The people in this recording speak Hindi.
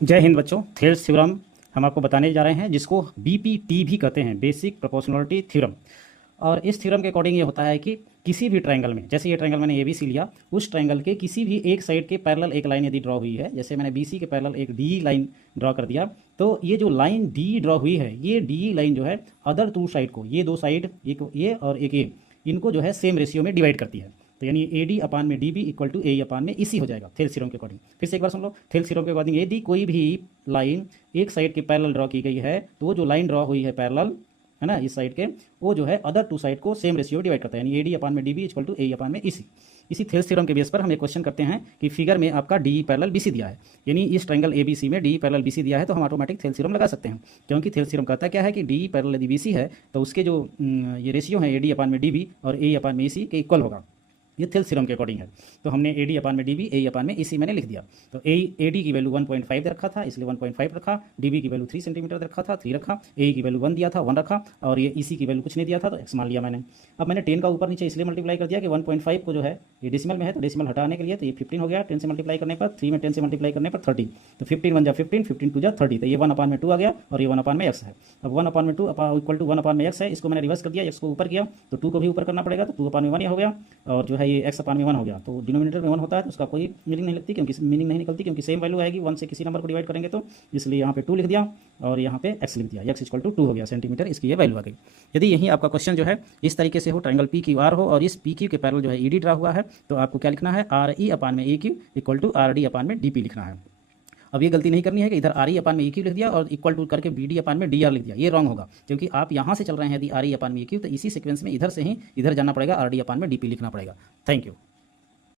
जय हिंद बच्चों। थेल्स थ्योरम हम आपको बताने जा रहे हैं, जिसको बीपीटी भी कहते हैं, बेसिक प्रोपोर्शनलिटी थ्योरम। और इस थ्योरम के अकॉर्डिंग ये होता है कि किसी भी ट्रायंगल में, जैसे ये ट्रायंगल मैंने एबीसी लिया, उस ट्रायंगल के किसी भी एक साइड के पैरेलल एक लाइन यदि ड्रॉ हुई है, जैसे मैंने बीसी के पैरेलल एक डी लाइन ड्रॉ कर दिया, तो ये जो लाइन डी ड्रॉ हुई है, ये डी लाइन जो है अदर टू साइड को, ये दो साइड, एक ये और एक ये, इनको जो है सेम रेशियो में डिवाइड करती है। तो यानी ए डी अपान में डी बी इक्वल टू ए अपान में इसी हो जाएगा थेल्स थ्योरम के अकॉर्डिंग। फिर से एक बार सुन लो, थेल्स थ्योरम के अकॉर्डिंग यदि कोई भी लाइन एक साइड के पैरेलल ड्रॉ की गई है, तो वो जो लाइन ड्रॉ हुई है पैरेलल, है ना, इस साइड के, वो जो है अदर टू साइड को सेम रेशियो डिवाइड करता है, यानी ए डी अपान में डी बी इक्वल टू ए अपान में इसी थेल्स थ्योरम के बेस पर हम एक क्वेश्चन करते हैं कि फिगर में आपका डी पैरेलल बीसी दिया है, यानी इस ट्रायंगल एबीसी में डी पैरेलल बीसी दिया है, तो हम ऑटोमेटिक थेल्स थ्योरम लगा सकते हैं। क्योंकि थेल्स थ्योरम कहता क्या है कि डी पैरेलल यदि बीसी है तो उसके जो ये रेशियो है ए डी अपान में डी बी और ए अपान में इसी के इक्वल होगा। ये थेल्स थ्योरम के अकॉर्डिंग है। तो हमने ए डी अपान में डी बी, ए अपान में इसी मैंने लिख दिया। तो ए डी की वैल्यू 1.5 रखा था, इसलिए 1.5 रखा। डी बी की वैल्यू 3 सेंटीमीटर रखा था, 3 रखा। ए की वैल्यू 1 दिया था, 1 रखा। और ये इसी की वैल्यू कुछ नहीं दिया था, तो एक्स मान लिया मैंने। अब मैंने 10 का ऊपर नीचे इसलिए मल्टीप्लाई कर दिया कि 1.5 को जो है ये डेसिमल में है, तो डेसिमल हटाने के लिए तो ये 15 हो गया। 10 से मल्टीप्लाई करने पर, 3 में 10 से मल्टीप्लाई करने पर 30, तो 15 1 जा 15, 15 2 जा 30, तो ये 1 अपान में 2 आ गया और ये 1 अपान में एक्स है। अब 1 अपान में 2 इक्वल टू 1 अपान में एक्स है, इसको मैंने रिवर्स कर दिया, एक्स को ऊपर किया तो 2 को भी ऊपर करना पड़ेगा, तो 2 अपान में 1 हो गया और जो है ये एक्स अपान में 1 हो गया। तो डिनोमिनेटर में 1 होता है तो उसका कोई मीनिंग नहीं लगती, क्योंकि सेम वैल्यू आएगी, 1 से किसी नंबर को डिवाइड करेंगे, तो इसलिए यहाँ पे 2 लिख दिया और यहाँ पे एक्स लिख दिया, एक्स इक्वल टू 2 हो गया सेंटीमीटर, इसकी ये वैल्यू आ गई। यदि यही आपका क्वेश्चन जो है इस तरीके से हो, ट्रायंगल पी क्यू आर हो और इस पी क्यू के पैरेलल जो है ई डी ड्रा हुआ है, तो आपको क्या लिखना है, आर ई अपान में A Q equal to R D upon में डी पी लिखना है। अब ये गलती नहीं करनी है कि इधर आर ई अपान में ई क्यू लिख दिया और इक्वल टू करके बी डी अपान में डी आर लिख दिया, ये रॉन्ग होगा। क्योंकि आप यहाँ से चल रहे हैं यदि आर ई अपान में ई क्यू, तो इसी सीक्वेंस में इधर से ही इधर जाना पड़ेगा, आर डी अपान में डी पी लिखना पड़ेगा। Thank you.